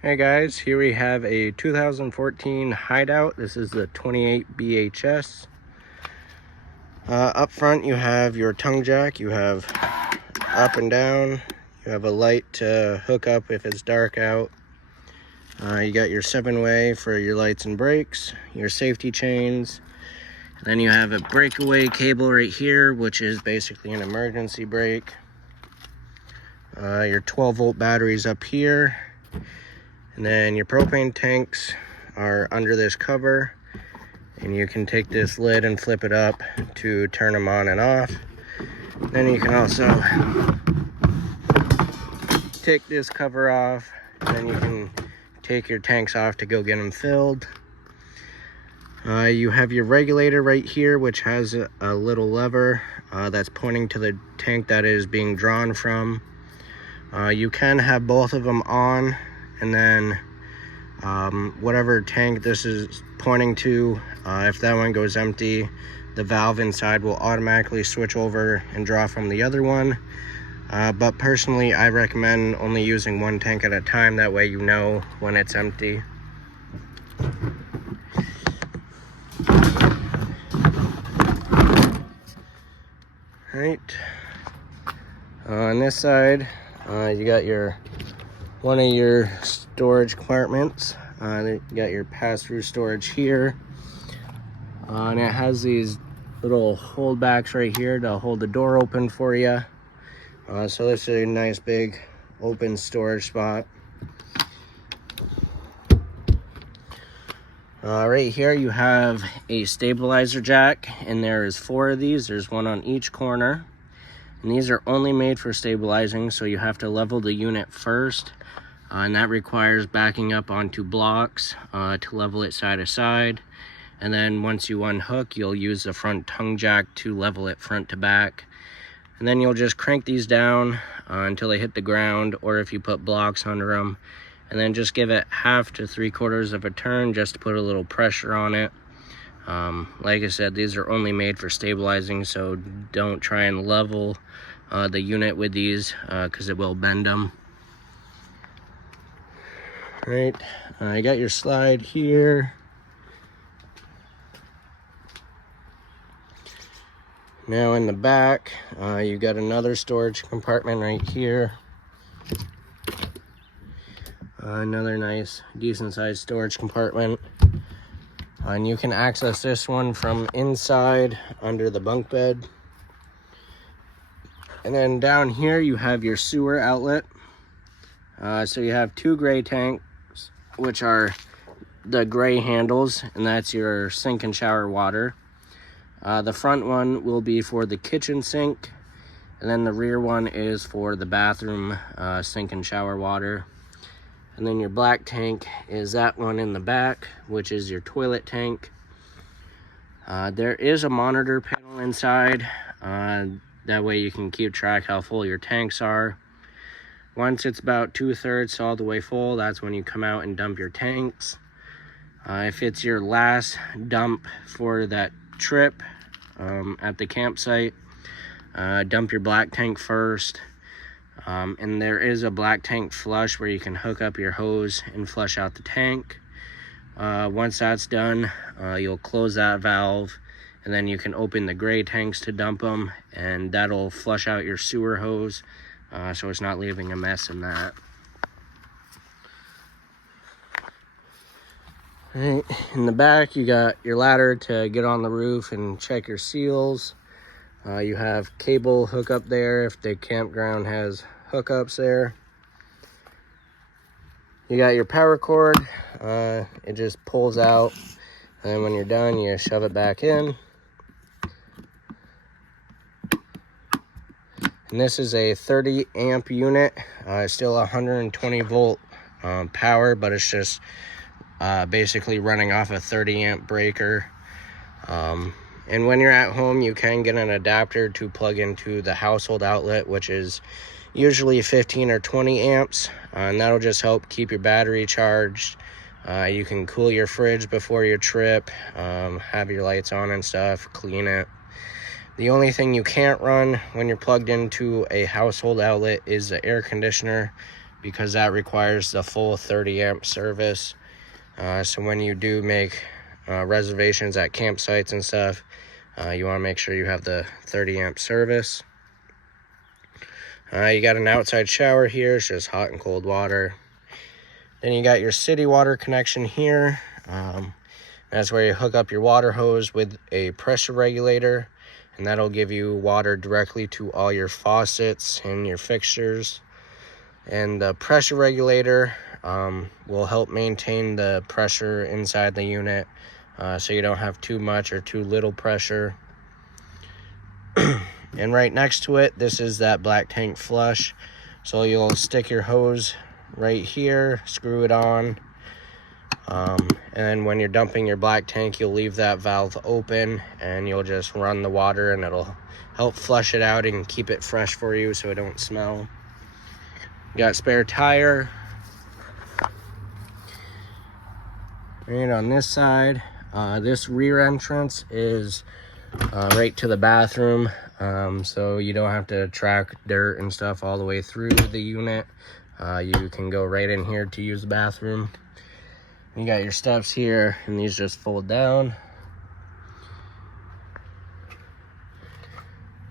Hey guys, here we have a 2014 Hideout. This is the 28 BHS. Up front you have your tongue jack, you have up and down, you have a light to hook up if it's dark out. You got your 7-way for your lights and brakes, your safety chains. And then you have a breakaway cable right here, which is basically an emergency brake. Your 12-volt batteries up here. And then your propane tanks are under this cover, and you can take this lid and flip it up to turn them on and off. Then you can also take this cover off, and then you can take your tanks off to go get them filled. You have your regulator right here, which has a little lever that's pointing to the tank that is being drawn from. You can have both of them on, and then whatever tank this is pointing to, if that one goes empty, the valve inside will automatically switch over and draw from the other one. But personally, I recommend only using one tank at a time. That way you know when it's empty. Right. On this side, you got one of your storage compartments. You got your pass-through storage here, and it has these little holdbacks right here to hold the door open for you. So this is a nice big open storage spot. Right here you have a stabilizer jack, and there is 4 of these. There's one on each corner, and these are only made for stabilizing, so you have to level the unit first. And that requires backing up onto blocks to level it side to side. And then once you unhook, you'll use the front tongue jack to level it front to back. And then you'll just crank these down until they hit the ground, or if you put blocks under them. And then just give it 1/2 to 3/4 of a turn just to put a little pressure on it. Like I said, these are only made for stabilizing, so don't try and level the unit with these because it will bend them. Right, you got your slide here. Now in the back, you got another storage compartment right here. Another nice, decent sized storage compartment. And you can access this one from inside under the bunk bed. And then down here you have your sewer outlet. So you have 2 gray tanks, which are the gray handles, and that's your sink and shower water. The front one will be for the kitchen sink, and then the rear one is for the bathroom sink and shower water. And then your black tank is that one in the back, which is your toilet tank. There is a monitor panel inside. That way you can keep track how full your tanks are. Once it's about 2/3 all the way full, that's when you come out and dump your tanks. If it's your last dump for that trip at the campsite, dump your black tank first. And there is a black tank flush where you can hook up your hose and flush out the tank. Once that's done, you'll close that valve, and then you can open the gray tanks to dump them, and that'll flush out your sewer hose, so it's not leaving a mess in that. Right, in the back you got your ladder to get on the roof and check your seals. You have cable hookup there if the campground has hookups there. You got your power cord. It just pulls out, and then when you're done you shove it back in. And this is a 30 amp unit. Still 120 volt power, but it's just basically running off a 30 amp breaker. And when you're at home, you can get an adapter to plug into the household outlet, which is usually 15 or 20 amps, and that'll just help keep your battery charged. You can cool your fridge before your trip, have your lights on and stuff, clean it. The only thing you can't run when you're plugged into a household outlet is the air conditioner, because that requires the full 30 amp service. So when you do make reservations at campsites and stuff, you want to make sure you have the 30 amp service. You got an outside shower here. It's just hot and cold water. Then you got your city water connection here. That's where you hook up your water hose with a pressure regulator, and that'll give you water directly to all your faucets and your fixtures. And the pressure regulator will help maintain the pressure inside the unit, so you don't have too much or too little pressure. And right next to it, this is that black tank flush. So you'll stick your hose right here, screw it on, and when you're dumping your black tank, you'll leave that valve open and you'll just run the water, and it'll help flush it out and keep it fresh for you so it don't smell. You got spare tire. And on this side, this rear entrance is right to the bathroom, so you don't have to track dirt and stuff all the way through the unit. You can go right in here to use the bathroom. You got your steps here, and these just fold down.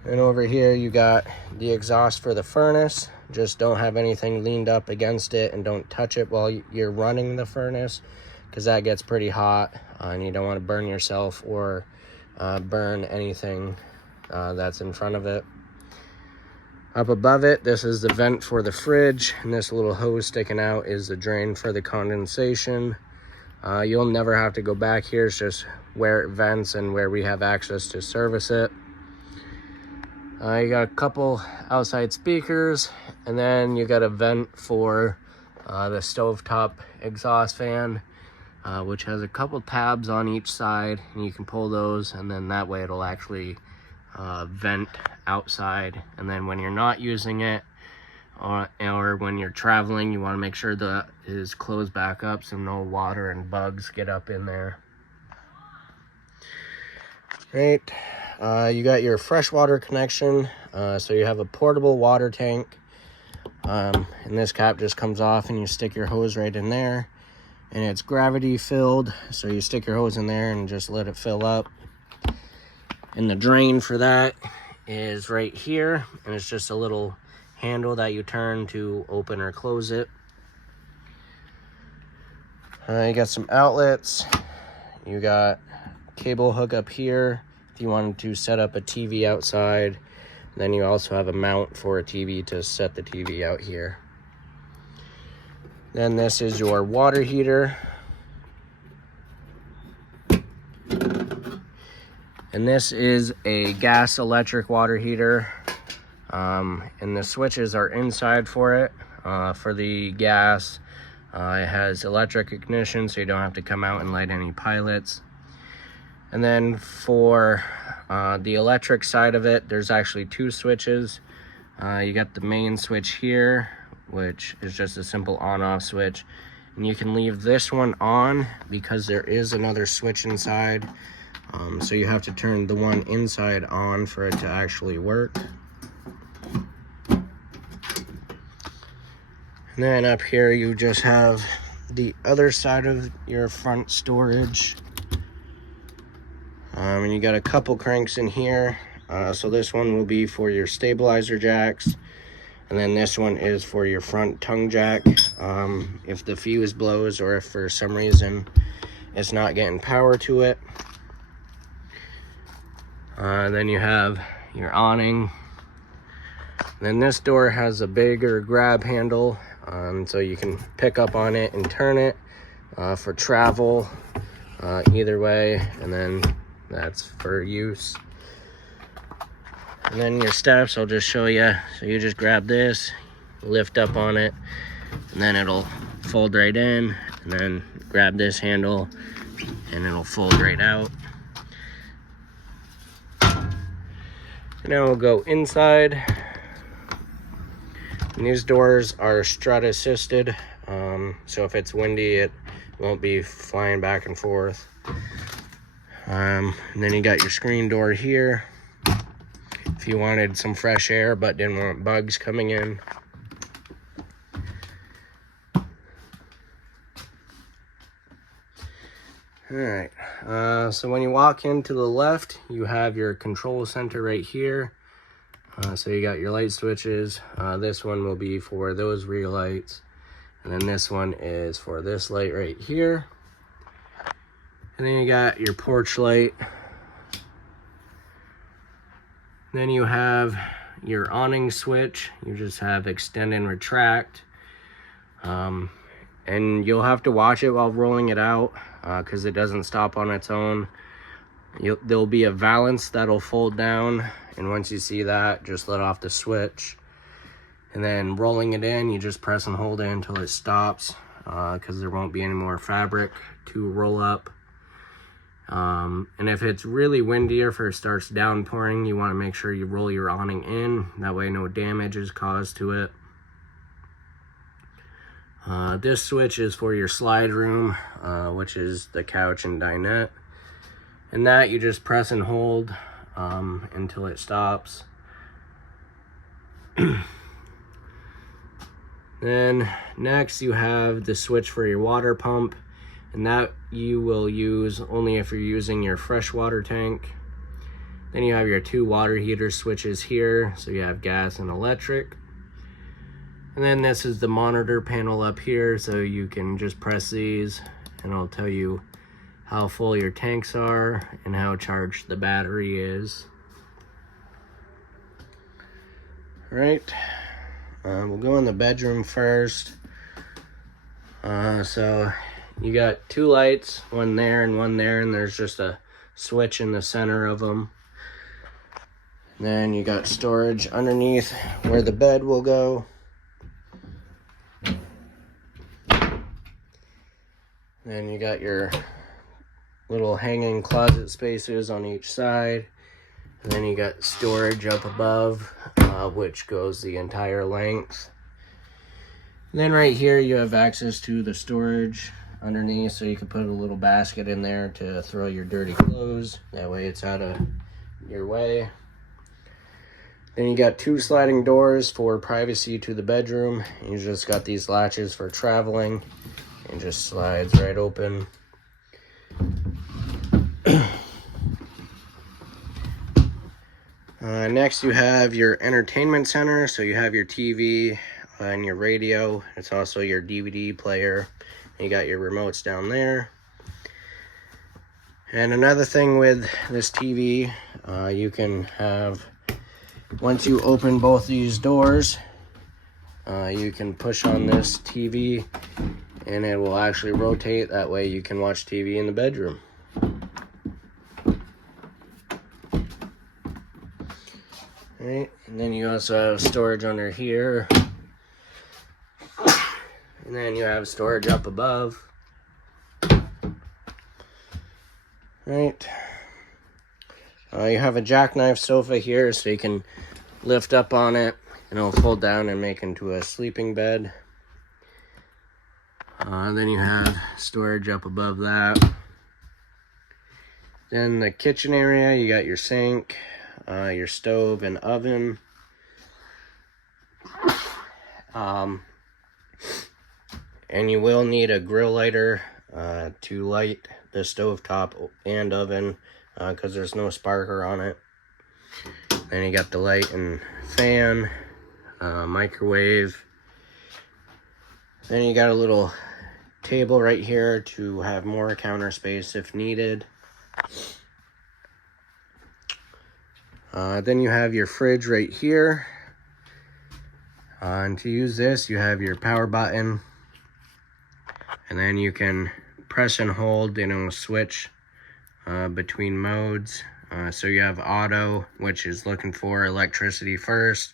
And over here you got the exhaust for the furnace. Just don't have anything leaned up against it, and don't touch it while you're running the furnace, because that gets pretty hot, and you don't want to burn yourself or burn anything that's in front of it. Up above it, this is the vent for the fridge, and this little hose sticking out is the drain for the condensation. You'll never have to go back here. It's just where it vents and where we have access to service it. You got a couple outside speakers, and then you got a vent for the stovetop exhaust fan, which has a couple tabs on each side, and you can pull those, and then that way it'll actually vent outside. And then when you're not using it, or when you're traveling, you want to make sure that it is closed back up so no water and bugs get up in there. Right, you got your freshwater connection, so you have a portable water tank, and this cap just comes off, and you stick your hose right in there, and it's gravity filled, so you stick your hose in there and just let it fill up. And the drain for that is right here, and it's just a little handle that you turn to open or close it. You got some outlets. You got cable hookup here if you wanted to set up a TV outside. Then you also have a mount for a TV to set the TV out here. Then this is your water heater. And this is a gas electric water heater. And the switches are inside for it. For the gas, it has electric ignition, so you don't have to come out and light any pilots. And then for the electric side of it, there's actually two switches. You got the main switch here, which is just a simple on-off switch. And you can leave this one on because there is another switch inside. So you have to turn the one inside on for it to actually work. And then up here you just have the other side of your front storage. And you got a couple cranks in here. So this one will be for your stabilizer jacks. And then this one is for your front tongue jack. If the fuse blows or if for some reason it's not getting power to it. Then you have your awning. Then this door has a bigger grab handle, so you can pick up on it and turn it for travel, either way. And then that's for use. And then your steps, I'll just show you. So you just grab this, lift up on it, and then it'll fold right in. And then grab this handle, and it'll fold right out. Now we'll go inside. And these doors are strut assisted, so if it's windy, it won't be flying back and forth. And then you got your screen door here if you wanted some fresh air but didn't want bugs coming in. Alright, so when you walk into the left, you have your control center right here. So you got your light switches. This one will be for those rear lights. And then this one is for this light right here. And then you got your porch light. Then you have your awning switch. You just have extend and retract. And you'll have to watch it while rolling it out because it doesn't stop on its own. There'll be a valance that'll fold down, and once you see that, just let off the switch. And then rolling it in, you just press and hold it until it stops because there won't be any more fabric to roll up. And if it's really windy or if it starts downpouring, you want to make sure you roll your awning in. That way no damage is caused to it. This switch is for your slide room, which is the couch and dinette. And that you just press and hold until it stops. Then next you have the switch for your water pump, and that you will use only if you're using your freshwater tank. Then you have your 2 water heater switches here, so you have gas and electric. And then this is the monitor panel up here, so you can just press these and it'll tell you how full your tanks are and how charged the battery is. Right, we'll go in the bedroom first. So you got 2 lights, one there, and there's just a switch in the center of them. And then you got storage underneath where the bed will go. Then you got your little hanging closet spaces on each side. And then you got storage up above, which goes the entire length. And then right here you have access to the storage underneath, so you can put a little basket in there to throw your dirty clothes. That way it's out of your way. Then you got 2 sliding doors for privacy to the bedroom. You just got these latches for traveling. It just slides right open. Next you have your entertainment center. So you have your TV and your radio. It's also your DVD player. You got your remotes down there. And another thing with this TV, you can have, once you open both these doors, you can push on this TV and it will actually rotate. That way you can watch TV in the bedroom. Right, and then you also have storage under here. And then you have storage up above. Right. You have a jackknife sofa here, so you can lift up on it and it'll fold down and make into a sleeping bed. Then you have storage up above that. Then the kitchen area, you got your sink, your stove and oven. And you will need a grill lighter to light the stove top and oven because there's no sparker on it. Then you got the light and fan, microwave. Then you got a little table right here to have more counter space if needed. Then you have your fridge right here. And to use this, you have your power button. And then you can press and hold and it will switch between modes. So you have auto, which is looking for electricity first.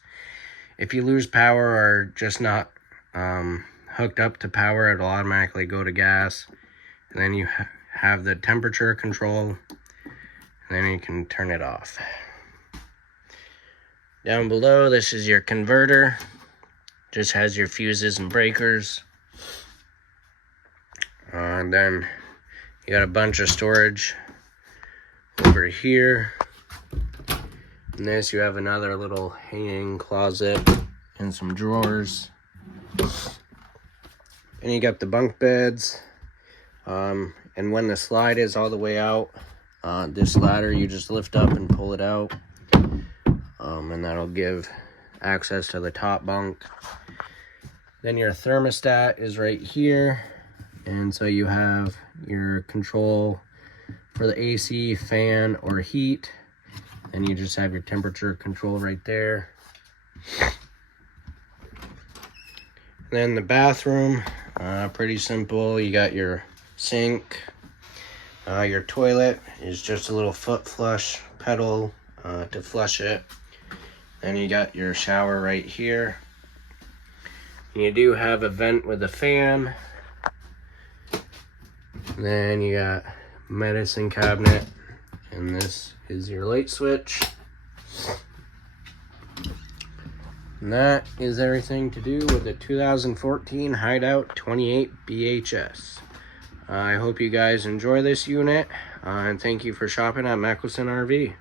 If you lose power or just not hooked up to power, it'll automatically go to gas. And then you have the temperature control, and then you can turn it off. Down below, this is your converter. Just has your fuses and breakers. And then you got a bunch of storage over here. And this, you have another little hanging closet and some drawers. And you got the bunk beds. And when the slide is all the way out, this ladder you just lift up and pull it out, and that'll give access to the top bunk. Then your thermostat is right here, and so you have your control for the AC, fan, or heat, and you just have your temperature control right there. Then the bathroom, pretty simple. You got your sink. Your toilet is just a little foot flush pedal to flush it. Then you got your shower right here. You do have a vent with a fan. Then you got medicine cabinet, and this is your light switch. And that is everything to do with the 2014 Hideout 28 BHS. I hope you guys enjoy this unit, and thank you for shopping at Mickelson RV.